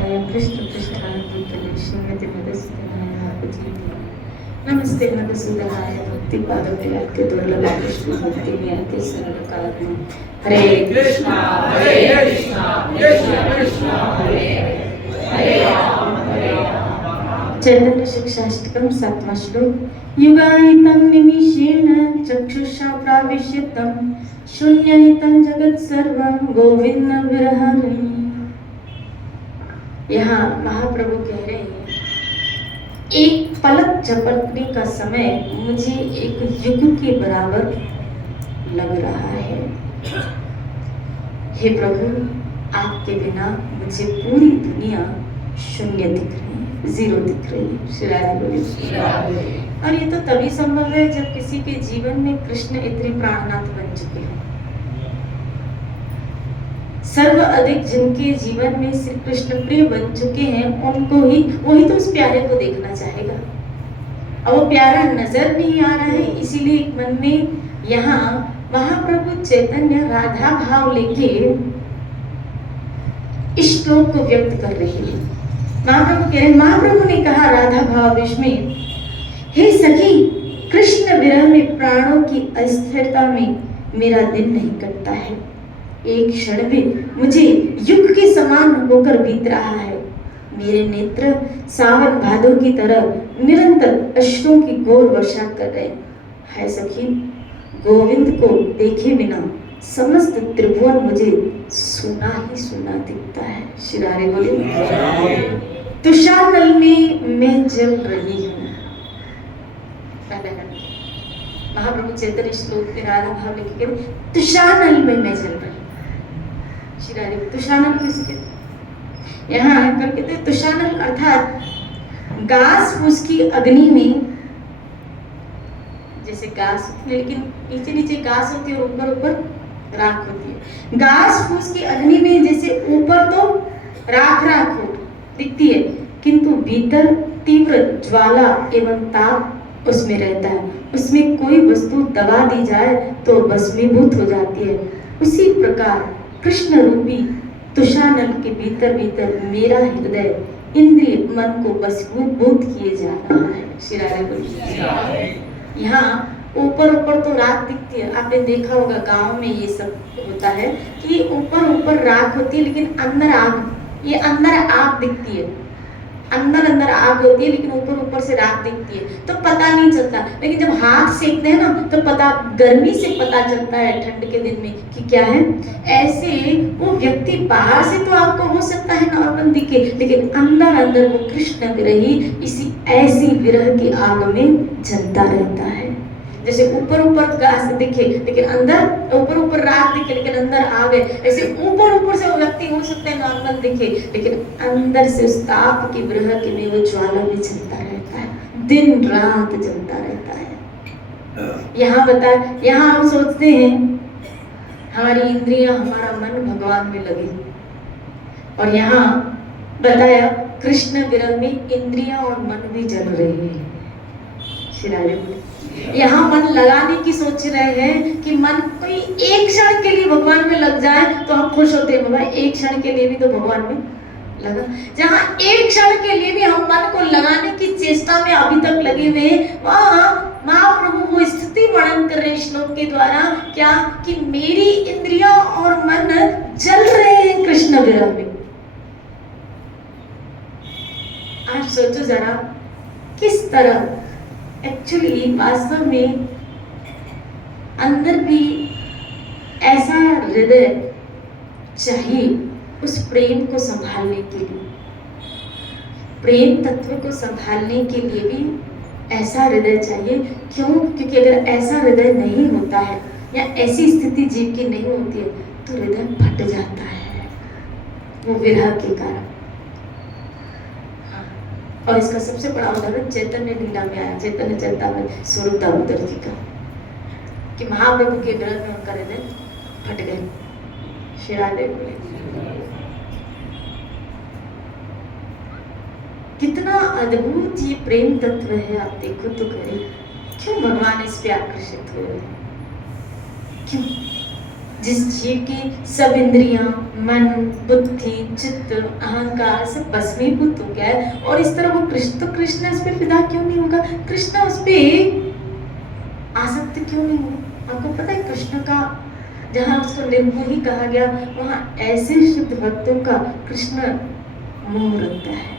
कृष्णाय कृष्णपृष्ठाय भूतले श्रीमते मदस्तेनाय नमस्ते मधुसूदनाय भक्तिपादोदयात्य दुर्लभ कृष्ण भक्ति ज्ञाते सरल कारणम हरे कृष्णा कृष्ण कृष्ण हरे हरे राम चैतन्य शिक्षाष्टकम 7वां श्लोक युगायितं निमिषेण चक्षुषा प्राविश्यतं शून्यहितं जगत् सर्वं गोविंद विरहरि। यहाँ महाप्रभु कह रहे हैं एक पलक झपकने का समय मुझे एक युग के बराबर लग रहा है। हे प्रभु, आपके बिना मुझे पूरी दुनिया शून्य दिख रही है, जीरो दिख रही है। श्री राधे। और ये तो तभी संभव है जब किसी के जीवन में कृष्ण इतने प्राणनाथ बन चुके हैं। सर्व अधिक जिनके जीवन में श्री कृष्ण प्रिय बन चुके हैं, उनको ही वही तो उस प्यारे को देखना चाहेगा। अब वो प्यारा नजर नहीं आ रहा है, इसीलिए एक मन में यहाँ महाप्रभु चैतन्य राधा भाव लेके इस श्लोक को व्यक्त कर रहे हैं। महाप्रभु कह रहे हैं, महाप्रभु ने कहा राधा भाव विष में, हे सखी, कृष्ण विरह में प्राणों की अस्थिरता में मेरा दिन नहीं कटता है। एक क्षण में मुझे युग के समान होकर बीत रहा है। मेरे नेत्र सावन भादों की तरह निरंतर अश्रुओं की घोर वर्षा कर रहे हैं। सखी, गोविंद को देखे बिना समस्त त्रिभुवन मुझे सुना ही सुना दिखता है। शिरारे बोले, तुषार नल में मैं जल रही हूँ। महाप्रभु चैतन्य श्लोक में राधा भाव लिखे, तुषार नल में मैं जल रही हूँ। शिरारे, तुषानल किसे कहते हैं? यहाँ कर कहते हैं तुषानल अर्थात घास फूस की अग्नि में, जैसे घास होती है लेकिन नीचे नीचे घास होती है और ऊपर ऊपर राख होती है। घास फूस की अग्नि में जैसे ऊपर तो राख राख हो दिखती है, किंतु भीतर तीव्र ज्वाला एवं ताप उसमें रहता है। उसमें कोई वस्तु दबा दी जाए तो भस्मीभूत हो जाती है। उसी प्रकार कृष्ण रूपी तुषानल के भीतर भीतर मेरा हृदय इंद्रिय मन को भस्मीभूत किए जा रहा है। शिरारे, यहाँ ऊपर ऊपर तो राख दिखती है। आपने देखा होगा गांव में ये सब होता है कि ऊपर ऊपर राख होती है लेकिन अंदर आग, ये अंदर आग दिखती है, अंदर अंदर आग होती है लेकिन ऊपर ऊपर से राख दिखती है, तो पता नहीं चलता। लेकिन जब हाथ सेकते हैं ना तो पता, गर्मी से पता चलता है ठंड के दिन में कि क्या है। ऐसे वो व्यक्ति बाहर से तो आपको हो सकता है नॉर्मल दिखे, लेकिन अंदर अंदर वो कृष्ण विरही इसी ऐसी विरह की आग में जलता रहता है। जैसे ऊपर ऊपर घास दिखे लेकिन अंदर, ऊपर ऊपर राख दिखे लेकिन अंदर आग है, ऐसे ऊपर ऊपर से वो व्यक्ति हो सकता है नॉर्मल दिखे, लेकिन अंदर से उस ताप की विरह के में वो ज्वाला में जलता रहता है, दिन रात जलता रहता है। यहाँ बताया, यहाँ हम सोचते हैं हमारी इंद्रियां, हमारा मन भगवान में लगे, और यहाँ बताया कृष्ण विरह में इंद्रियां और मन भी जल रहे हैं। यहाँ मन लगाने की सोच रहे हैं कि मन कोई एक क्षण के लिए भगवान में लग जाए तो हम खुश होते हैं। बाबा, एक क्षण के लिए भी तो भगवान में लगा। जहाँ एक क्षण के लिए भी हम मन को लगाने की चेष्टा में अभी तक लगे हुए हैं, वहाँ महाप्रभु वो स्थिति वर्णन कर रहे हैं श्लोक के द्वारा, क्या कि मेरी इंद्रियां और मन जल रहे हैं कृष्ण विरह में। आप सोचो जरा, किस तरह एक्चुअली वास्तव में अंदर भी ऐसा हृदय चाहिए उस प्रेम को संभालने के लिए। प्रेम तत्व को संभालने के लिए भी ऐसा हृदय चाहिए। क्यों? क्योंकि अगर ऐसा हृदय नहीं होता है या ऐसी स्थिति जीव की नहीं होती है तो हृदय फट जाता है, वो विरह के कारण। और इसका सबसे बड़ा उदाहरण चैतन्य लीला में आया, चैतन्य चरितामृत स्वरूप दामोदर जी का, कि महाप्रभु के विरह में उनका हृदय फट गए। शिराले बोले, कितना अद्भुत ये प्रेम तत्व है। आप देखो तो करें, क्यों भगवान इस पे आकर्षित हुए, क्यों? जिस जीव की सब इंद्रियां, मन, बुद्धि, चित्त, अहंकार सब भस्मीभूत हो गया है, और इस तरह वो कृष्ण उस पर फिदा क्यों नहीं होगा? कृष्ण उस पर आसक्त क्यों नहीं होगा? आपको पता है कृष्ण का जहाँ उसको निर्मोही कहा गया, वहाँ ऐसे शुद्ध भक्तों का कृष्ण मोह रखता है।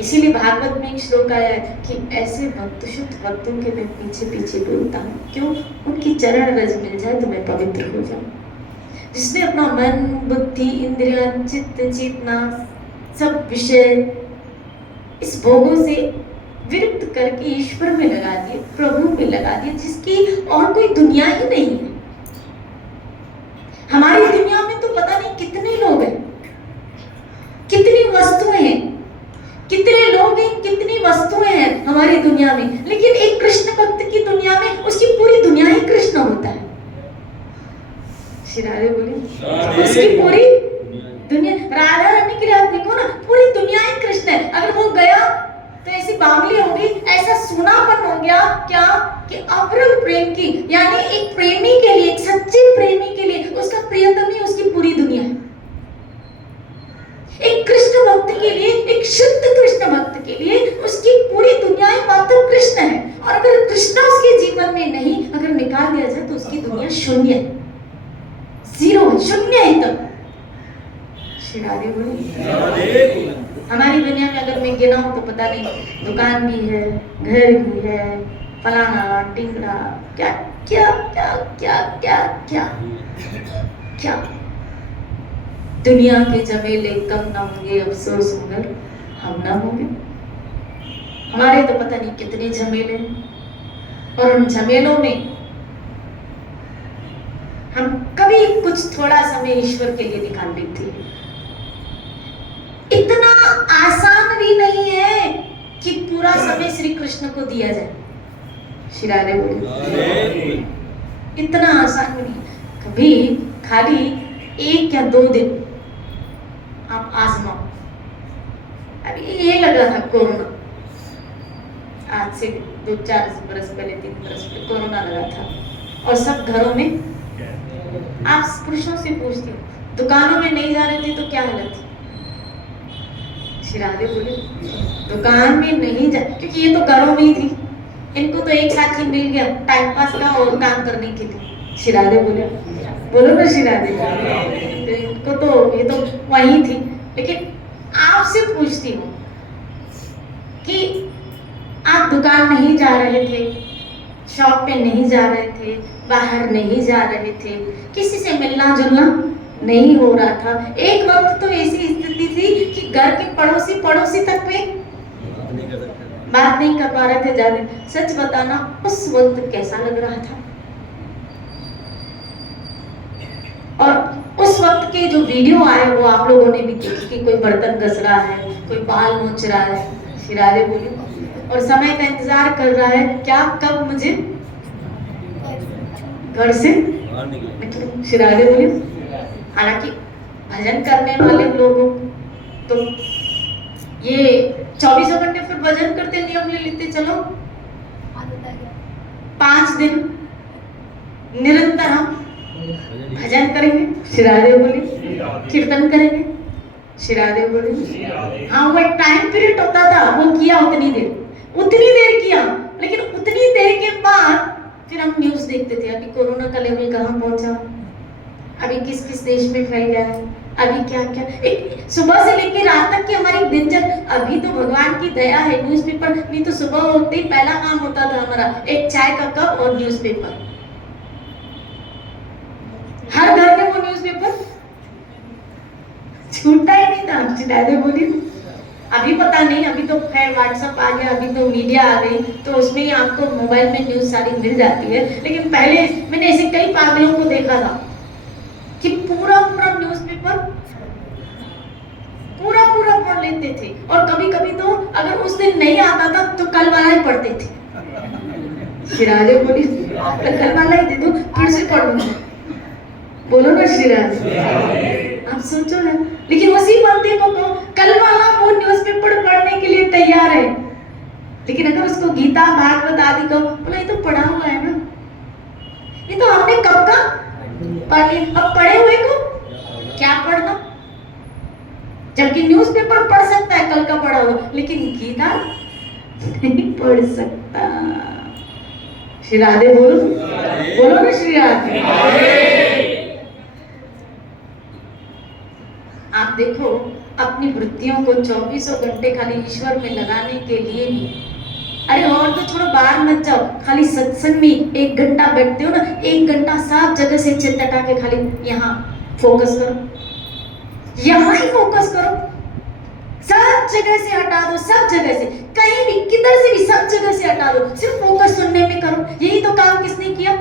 इसीलिए भागवत में एक श्लोक आया है कि ऐसे भक्त, शुद्ध भक्तों के मैं पीछे पीछे बोलता हूँ, क्यों? उनकी चरण रज मिल जाए तो मैं पवित्र हो जाऊं। जिसने अपना मन, बुद्धि, इंद्रिय, चित्त, चेतना, सब विषय इस भोगों से विरुद्ध करके ईश्वर में लगा दिए, प्रभु में लगा दिए, जिसकी और कोई दुनिया ही नहीं है। हमारी दुनिया में तो पता नहीं कितने लोग हैं, कितनी वस्तुएं हैं, कितने लोग हैं, कितनी वस्तुएं हैं हमारी दुनिया में, लेकिन एक कृष्ण भक्त की दुनिया में उसकी पूरी दुनिया ही कृष्ण होता है। शिरारे बोले उसकी पूरी दुनिया, राधा रानी के लिए आप देखो ना, पूरी दुनिया ही कृष्ण है। अगर वो गया तो ऐसी बावली होगी, ऐसा सूनापन हो गया क्या कि अविरल प्रेम की, यानी एक प्रेमी के लिए, एक सच्चे प्रेमी के लिए उसका प्रियतम ही उसकी पूरी दुनिया है। एक कृष्ण भक्त के लिए, एक शुद्ध कृष्ण भक्त के लिए उसकी पूरी दुनिया ही मात्र कृष्ण है। और अगर कृष्ण उसके जीवन में नहीं, अगर निकाल दिया जाए तो उसकी दुनिया शून्य है, जीरो है, शून्य है। तब श्री राधे बोले हमारी दुनिया में अगर मैं गिनाऊं तो पता नहीं, दुकान भी है, घर भी है, फलाना टिंगड़ा, क्या क्या क्या क्या क्या क्या क्या दुनिया के झमेले कम ना होंगे, अफसोस मगर हम ना होंगे। हमारे तो पता नहीं कितने झमेले, और उन झमेलों में हम कभी कुछ थोड़ा समय ईश्वर के लिए निकाल देते हैं। इतना आसान भी नहीं है कि पूरा समय श्री कृष्ण को दिया जाए। श्री राधे बोले इतना आसान भी नहीं। कभी खाली 1 या 2 दिन आप आजमाओ। अभी ये लगा था कोरोना, आज से 2-4 बरस पहले, 3 बरस पहले कोरोना लगा था, और सब घरों में, आप पुरुषों से पूछते हो, दुकानों में नहीं जा रहे थे तो क्या हालत थी? श्री राधे बोले दुकान में नहीं जा, क्योंकि ये तो घरों में ही थी, इनको तो एक साथ ही मिल गया टाइम पास का और काम करने के लिए। श्री राधे बोले बोलो ना श्री राधे, इनको तो ये तो वही थी। लेकिन आपसे पूछती हूँ कि आप दुकान नहीं जा रहे थे, शॉप पे नहीं जा रहे थे, बाहर नहीं जा रहे थे, किसी से मिलना जुलना नहीं हो रहा था। एक वक्त तो ऐसी स्थिति थी कि घर के पड़ोसी तक पे बात नहीं कर पा रहे थे जाने। सच बताना उस वक्त कैसा लग रहा था? और उस वक्त के जो वीडियो आए वो आप लोगों ने भी देखे कि कोई बर्तन घस रहा है, कोई बाल नोच रहा है, शिरारे बोली, और समय का इंतजार कर रहा है क्या, कब मुझे घर से निकले। शिरारे बोली हालांकि भजन करने वाले लोगों तो ये 24 घंटे फिर भजन करते, नियम ले लेते, चलो 5 दिन निरंतर हम भजन करेंगे, शिराधे बोले, कीर्तन करेंगे, शिराधे बोले। हाँ, वो एक टाइम पीरियड होता था, वो किया उतनी देर किया, लेकिन उतनी देर के बाद फिर हम न्यूज देखते थे, अभी कोरोना का लेवल कहाँ पहुंचा, अभी किस किस देश में फैल गया है, अभी क्या क्या, एक सुबह से लेकर रात तक की हमारी दिनचर्या। अभी तो भगवान की दया है, न्यूज़पेपर नहीं तो सुबह होते ही पहला काम होता था हमारा एक चाय का कप और न्यूज़पेपर। हर घर में वो न्यूज़पेपर छूटता ही नहीं था। दादा बोली अभी पता नहीं, अभी तो खैर व्हाट्सएप आ गया, अभी तो मीडिया आ गई, तो उसमें ही आपको मोबाइल में न्यूज सारी मिल जाती है। लेकिन पहले मैंने ऐसे कई पागलों को देखा था कि पूरा न्यूज़पेपर पूरा पढ़ लेते थे, और कभी कभी तो अगर उस दिन नहीं आता था तो कल वाला ही पढ़ते थे। शिराजे बोली कल वाला ही दे दो, फिर से पढ़ लूंगा, बोलो ना शिराजे। आप सोचो ना, लेकिन उसी बंदे को तो कल वाला वो न्यूज़पेपर पढ़ने के लिए तैयार है, लेकिन अगर उसको गीता भागवत आदि को बोला ये तो पढ़ा हुआ है ना, ये तो हमने कब का पढ़ लिया, अब पढ़े हुए को क्या पढ़ना? जबकि न्यूज़पेपर पढ़ सकता है कल का पढ़ा हुआ, लेकिन गीता नहीं पढ़ सकता। श्री राधे बोलो, बोलो ना श्री राधे। आप देखो अपनी वृत्तियों को 24 घंटे खाली ईश्वर में लगाने के लिए भी, अरे और तो छोड़ो, बाहर मत जाओ, खाली सत्संग में 1 घंटा बैठते हो ना, 1 घंटा सब जगह से चित्त हटा के खाली यहाँ फोकस करो, यहाँ ही फोकस करो, सब जगह से हटा दो, सब जगह से, कहीं भी किधर से भी सब जगह से हटा दो, सिर्फ फोकस सुनने में करो। यही तो काम किसने किया?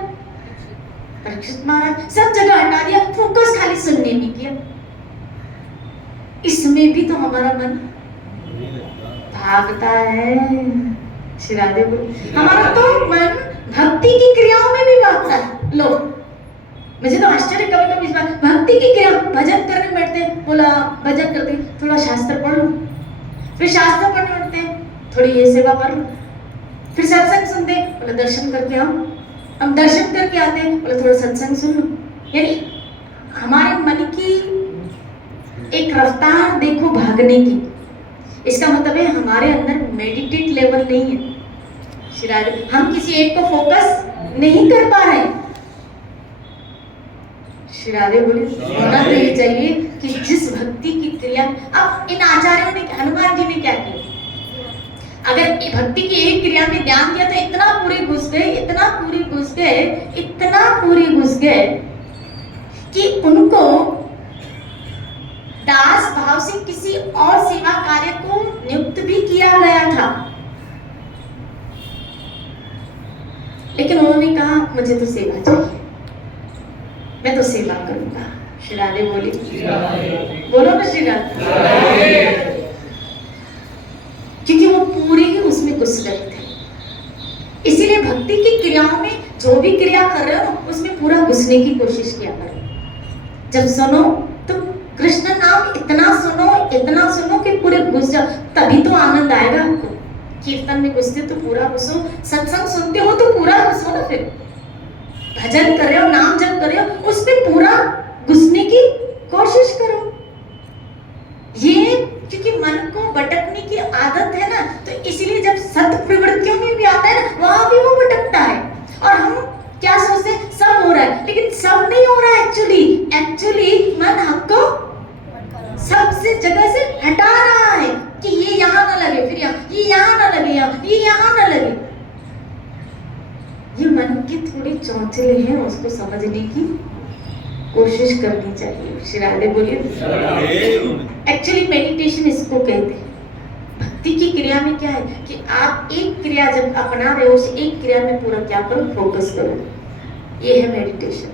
परीक्षित महाराज। सब जगह हटा दिया, फोकस खाली सुनने में किया। इसमें भी तो हमारा मन भागता है। श्री राधे बोलो। हमारा तो मन भक्ति की क्रियाओं में भी भागता है। लो, मुझे तो आश्चर्य कभी कभी इस बात, भक्ति की क्रिया, भजन करने बैठते हैं, बोला भजन करते, थोड़ा शास्त्र पढ़ लो, फिर शास्त्र पढ़ने बैठते हैं, थोड़ी ये सेवा कर लो, फिर सत्संग सुनते हैं, बोला दर्शन करके आओ, हम दर्शन करके आते हैं, बोला थोड़ा सत्संग सुन लो। यानी हमारे मन की एक रफ्तार देखो भागने की। इसका मतलब है हमारे अंदर मेडिटेट लेवल नहीं है। श्री राधे, हम किसी एक को फोकस नहीं कर पा रहे। श्री राधे बोले, होना तो ये चाहिए कि जिस भक्ति की क्रिया, अब इन आचार्यों ने, हनुमान जी ने क्या किया? अगर भक्ति की एक क्रिया में ध्यान दिया तो इतना पूरे घुस गए, इतना पूरे घुस गए, इतना पूरे घुस गए कि उनको दास भाव से किसी और सेवा कार्य को नियुक्त भी किया गया था, लेकिन उन्होंने कहा मुझे तो सेवा चाहिए, मैं तो सेवा करूंगा। श्री राधे बोली, बोलो ना श्री राधे। क्योंकि वो पूरे ही उसमें घुस गए थे। इसीलिए भक्ति की क्रियाओं में जो भी क्रिया कर रहे हो उसमें पूरा घुसने की कोशिश किया करो। जब सुनो तो कृष्ण नाम इतना सुनो कि पूरे घुस जाओ, तभी तो आनंद आएगा आपको। कीर्तन में घुसते तो पूरा घुसो, सत्संग सुनते हो तो पूरा घुसो ना, फिर भजन कर रहे हो, नाम जप कर रहे हो, उसमें पूरा घुसने की कोशिश करो। ये क्योंकि मन को भटकने की आदत है ना, तो इसीलिए जब सत प्रवृत्तियों में भी आता है ना, वहां भी वो भटकता है। और हम क्या सोचते हैं सब हो रहा है, लेकिन सब नहीं हो रहा है। एक्चुअली मन हमको सबसे जगह से हटा रहा है कि ये यहाँ ना लगे, फिर यहाँ, ये यहाँ ना लगे, ये यहाँ ना लगे। ये मन की थोड़ी चौंचले हैं, उसको समझने की कोशिश करनी चाहिए। श्री राधे बोलिए। एक्चुअली मेडिटेशन इसको कहते हैं। भक्ति की क्रिया में क्या है कि आप एक क्रिया जब अपना रहे हो, उस एक क्रिया में पूरा क्या करो, फोकस करो। ये है मेडिटेशन।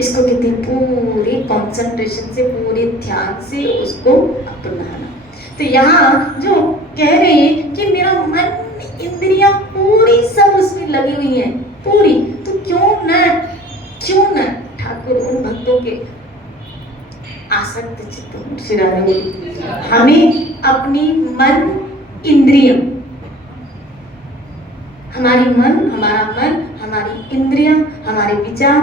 इसको कहते हैं पूरी कंसंट्रेशन से, पूरे ध्यान से उसको अपनाना। तो यहाँ जो कह रहे हैं कि मेरा मन, इंद्रियां पूरी सब उसमें लगी हुई हैं, पूरी, तो क्यों न ठाकुर उन भक्तों के आसक्त चित्त। श्री राधे, हमें अपनी मन, इंद्रिय, हमारी मन, हमारा मन, हमारी इंद्रियां, हमारे विचार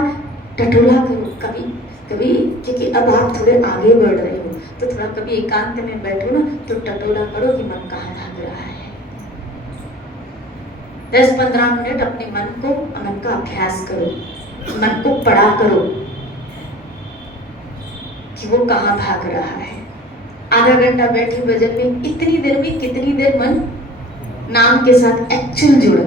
टटोला करो कभी कभी। क्योंकि अब आप थोड़े आगे बढ़ रहे हो तो थोड़ा कभी एकांत में बैठो ना, तो टटोला करो कि मन कहाँ भाग रहा है। 10-15 मिनट अपने मन का अभ्यास करो, मन को पढ़ा करो कि वो कहाँ भाग रहा है। आधा घंटा बैठे भजन में, इतनी देर में कितनी देर मन नाम के साथ एक्चुअल जुड़ा,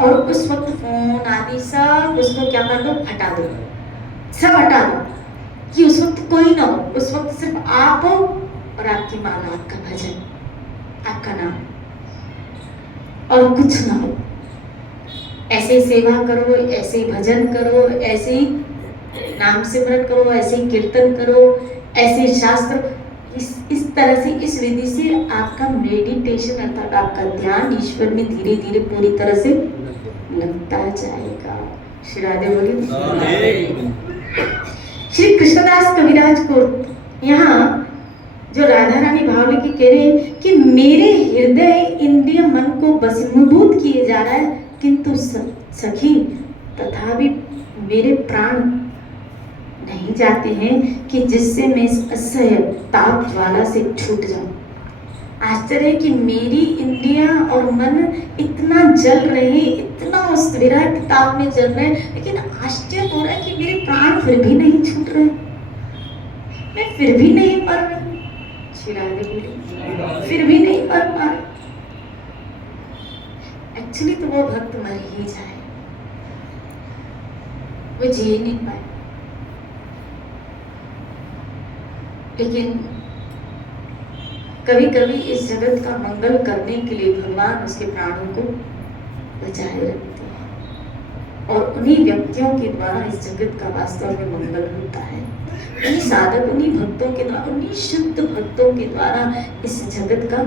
और उस वक्त फोन आदि सब उसको क्या कर दो, हटा दो, सब हटा दो कि उस वक्त कोई ना हो। उस वक्त सिर्फ आप हो और आपकी माला, आपका भजन, आपका नाम, और कुछ ना हो। ऐसे ही सेवा करो, ऐसे ही भजन करो, ऐसे ही नाम सिमरन करो, ऐसे ही कीर्तन करो, ऐसे ही शास्त्र, इस तरह से, इस विधि से आपका मेडिटेशन अर्थात आपका ध्यान ईश्वर में धीरे धीरे पूरी तरह से लगता जाएगा। श्री राधे बोलिए। श्री कृष्णदास कविराज को यहाँ जो राधा रानी भाव लेके कह रहे हैं कि मेरे हृदय, इंद्रिय, मन को बसीभूत किए जा रहा है, किंतु सखी तथापि मेरे प्राण नहीं जाते हैं कि जिससे मैं इस असह्य ताप ज्वाला से छूट जाऊं। आश्चर्य है कि मेरी इंद्रियां और मन इतना जल रहे हैं, इतना उस विरह ताप में जल रहे हैं, लेकिन आश्चर्य हो रहा है कि मेरे प्राण फिर भी नहीं छूट रहे, मैं फिर भी नहीं मर रही, फिर भी नहीं मर पा रही। एक्चुअली तो वो भक्त मर ही जाए, वो जी नहीं पाए, लेकिन कभी कभी इस जगत का मंगल करने के लिए भगवान उसके प्राणों को बचाए रखते हैं, और उन्हीं व्यक्तियों के द्वारा इस जगत का वास्तव में मंगल होता है। उन्हीं साधक, उन्हीं भक्तों के द्वारा, उन्हीं शुद्ध भक्तों के द्वारा इस जगत का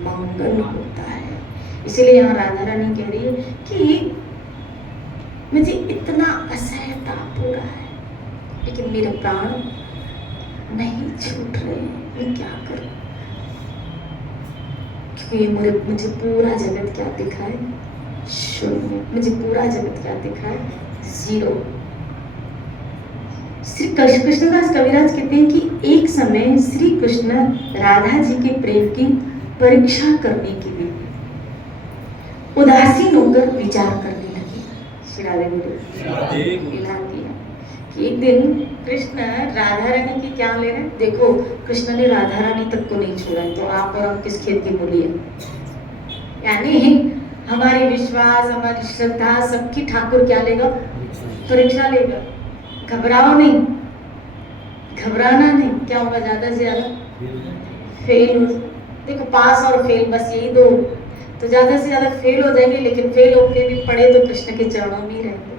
मंगल होता है। इसीलिए यहाँ राधा रानी कह रही है कि मुझे इतना असह्य ताप हो रहा है, लेकिन मेरे प्राण नहीं छूट रहे, मैं क्या करूं? क्योंकि मुझे पूरा जगत क्या दिख रहा है? शून्य। मुझे पूरा जगत क्या दिख रहा है? जीरो। श्री कृष्णदास कविराज कहते हैं कि एक समय श्री कृष्ण राधा जी के प्रेम की परीक्षा करने के लिए उदासीन होकर विचार करने लगे। श्री राधे गुरु कि एक दिन कृष्ण राधा रानी की क्या ले रहे हैं? देखो, कृष्ण ने राधा रानी तक को नहीं छोड़ा, तो आप और हम किस खेत की बोली है? यानी हमारे विश्वास, हमारी श्रद्धा सबकी ठाकुर क्या लेगा? परीक्षा लेगा। घबराओ नहीं, घबराना नहीं। क्या होगा? ज्यादा से ज्यादा फेल हो। देखो, पास और फेल बस यही दो, तो ज्यादा से ज्यादा फेल हो जाएंगे, लेकिन फेल होके भी पड़े तो कृष्ण के चरणों में ही रहेंगे।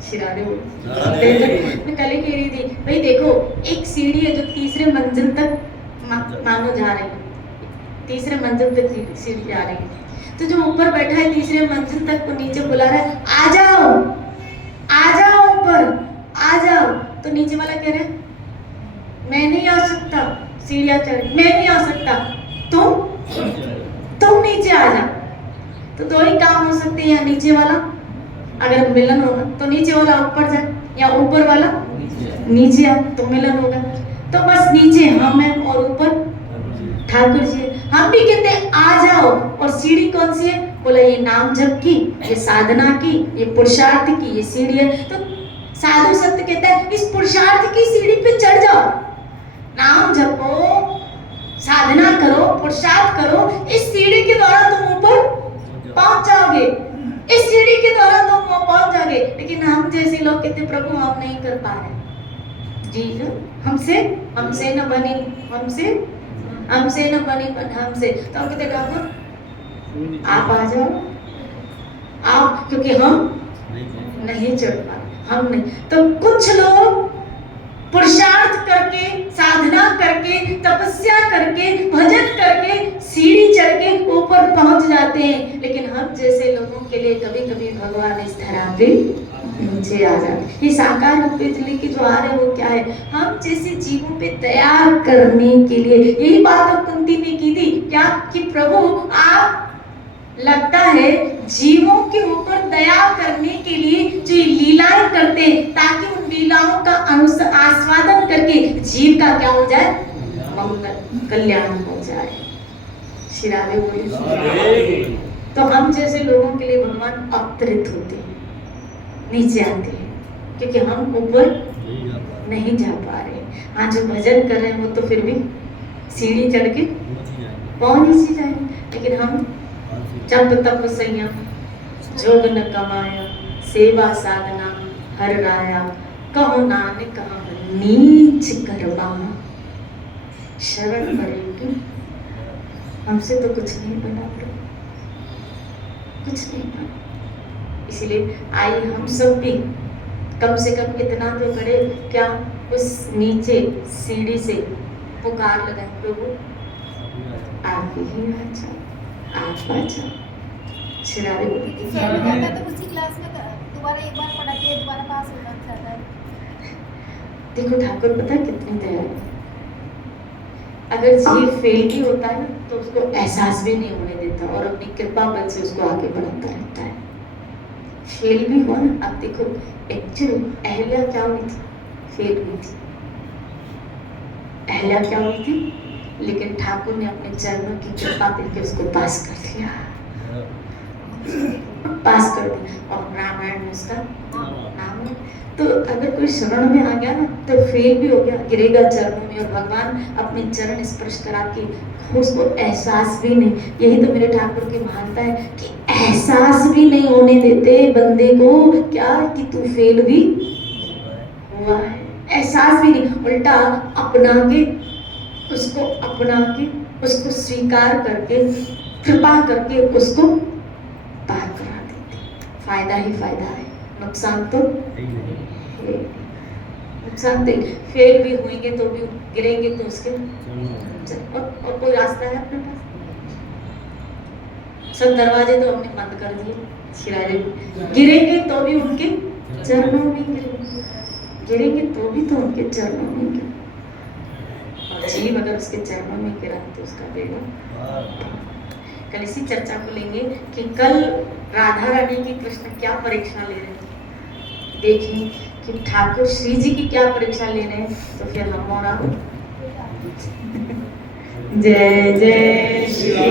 शिरारे मैं कल ही कह रही थी, भाई देखो, एक सीढ़ी है जो तीसरे मंजिल तक मानो जा रही है, तीसरे मंजिल तक सीढ़ी जा रही है, तो जो ऊपर बैठा है तीसरे मंजिल तक, वो नीचे बुला रहा है, आ जाओ, आ जाओ ऊपर, आ जाओ। तो नीचे वाला कह रहा है, मैं नहीं आ सकता, सीढ़ियां चढ़, मैं नहीं आ सकता, तुम नीचे आ जा। तो दो ही काम हो सकते हैं, या नीचे वाला अगर मिलन होगा तो नीचे वाला ऊपर जाए, या ऊपर वाला नीचे आ तो मिलन होगा। तो बस नीचे हम हैं और ऊपर ठाकुर जी है। हम भी कहते हैं आ जाओ, और सीढ़ी कौन सी है? बोला ये नाम जप की, ये साधना की, ये पुरुषार्थ की ये सीढ़ी है। तो साधु संत कहता है इस पुरुषार्थ की सीढ़ी पे चढ़ जाओ, नाम जपो, साधना करो, पुरुषार्थ करो, इस सीढ़ी के द्वारा तुम ऊपर पहुंच जाओगे, इस सीढ़ी के द्वारा तुम वहां पहुंच जाओगे। लेकिन हम जैसे लोग कहते प्रभु हम नहीं कर पा रहे जी, हमसे न बनी, हमसे न बनी हमसे। तो हम कहते ठाकुर आप आ जाओ, आप, क्योंकि हम नहीं चढ़ पा रहे, हम नहीं। तो कुछ लोग पुरुषार्थ करके, साधना करके, तपस्या करके, भजन करके, सीढ़ी चढ़ के ऊपर पहुंच जाते हैं, लेकिन हम जैसे लोगों के लिए कभी कभी भगवान इस तरह पे नीचे आ जाते। ये साकार रूप में लेके जो आ रहे हैं वो क्या है? हम जैसे जीवों पे दया करने के लिए। यही बात अब कुंती ने की थी क्या, कि प्रभु आप लगता है जीवों के ऊपर दया करने के लिए जो लीलाएं करते हैं, ताकि उन लीलाओं का आस्वादन करके जीव का क्या हो जाए? मंगल, कल्याण हो जाए। शिरावे बोले। तो हम जैसे लोगों के लिए भगवान अवतरित होते हैं, नीचे आते हैं, क्योंकि हम ऊपर नहीं जा पा रहे। हाँ, जो भजन कर रहे हैं वो तो फिर भी सीढ़ी चढ़ के पहुंच ही जाए, लेकिन हम जप तप संयम जोग न कमाया, सेवा साधना हर राया, कहो नानक हम नीच करवा, शरण करेगी हमसे तो कुछ नहीं बना, कुछ नहीं बना। इसलिए आइए हम सब भी कम से कम इतना तो करें, क्या उस नीचे सीढ़ी से पुकार लगाए, प्रभु आप ही आ जाओ, आप आ जाओ। शिरारे तो उसी क्लास में दोबारा एक बार पढ़ा के दोबारा पास होना चाहता है। देखो ठाकुर पता कितनी दया है, अगर जीव फेल भी होता है तो उसको एहसास भी नहीं होने देता और अपनी कृपा बल से उसको आगे बढ़ाता रहता है। फेल भी हुआ ना। अब देखो एक्चुअली अहल्या क्या हुई थी, फेल हुई थी। अहल्या क्या हुई थी, लेकिन ठाकुर ने अपने चरणों की कृपा करके उसको पास कर दिया, पास कर दिया। और रामायण में उसका नाम है। तो अगर कोई शरण में आ गया ना तो फेल भी हो गया, गिरेगा चरणों में, और भगवान अपने चरण स्पर्श करा के उसको एहसास भी नहीं। यही तो मेरे ठाकुर की महानता है कि एहसास भी नहीं होने देते बंदे को, क्या कि तू फेल भी हुआ है, एहसास भी नहीं, उल्टा अपना के उसको, अपना के उसको स्वीकार करके, कृपा करके उसको पार करा देते। फायदा ही फायदा है, नुकसान तो नुकसान तो फेल भी होंगे तो भी, गिरेंगे तो उसके और कोई रास्ता है अपने पास? सब दरवाजे तो हमने बंद कर दिए, शिराजे गिरेंगे तो भी उनके चरणों में गिरेंगे, गिरेंगे तो भी तो उनके चरणों में गिरेंगे। और जीव अगर उसके चरणों में गिरा तो उसका बेड़ा। कल इसी चर्चा को लेंगे कि कल राधा रानी की कृष्ण क्या परीक्षा ले रहे हैं, देखें कि ठाकुर श्री जी की क्या परीक्षा ले रहे हैं, तो फिर हम और आप जय जय श्री